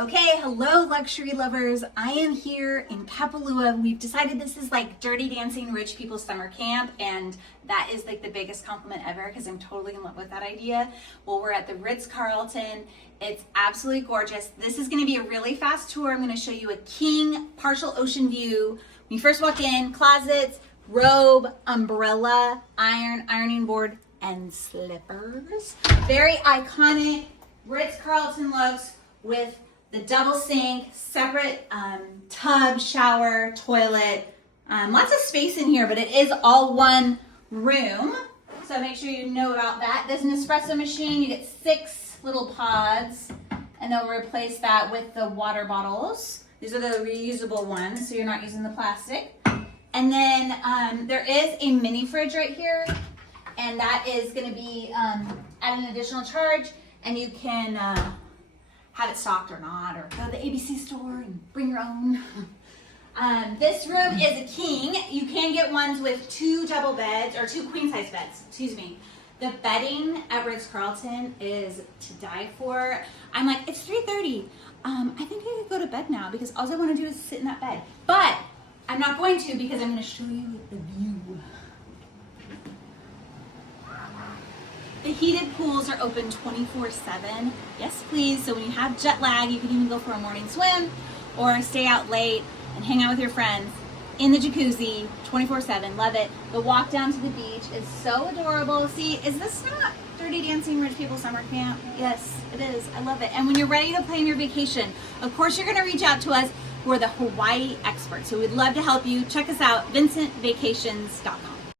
Okay, hello luxury lovers. I am here in Kapalua. We've decided this is like Dirty Dancing Rich People Summer Camp, and that is like the biggest compliment ever because I'm totally in love with that idea. Well, we're at the Ritz-Carlton. It's absolutely gorgeous. This is gonna be a really fast tour. I'm gonna show you a king partial ocean view. When you first walk in, closets, robe, umbrella, ironing board, and slippers. Very iconic Ritz-Carlton looks with the double sink, separate tub, shower, toilet, lots of space in here, but it is all one room. So make sure you know about that. There's an espresso machine. You get 6 little pods, and they'll replace that with the water bottles. These are the reusable ones, so you're not using the plastic. And then there is a mini fridge right here, and that is gonna be at an additional charge, and you can have it stocked or not, or go to the ABC store and bring your own. This room is a king. You can get ones with 2 double beds, or 2 queen size beds, excuse me. The bedding at Ritz-Carlton is to die for. I'm like, it's 3:30. I think I could go to bed now because all I want to do is sit in that bed. But I'm not going to because I'm going to show you the view. The heated pools are open 24/7. Yes, please. So when you have jet lag, you can even go for a morning swim or stay out late and hang out with your friends in the jacuzzi 24/7. Love it. The walk down to the beach is so adorable. See, is this not Dirty Dancing Rich People Summer Camp? Yes, it is. I love it. And when you're ready to plan your vacation, of course, you're going to reach out to us. We're the Hawaii experts, so we'd love to help you. Check us out, vincentvacations.com.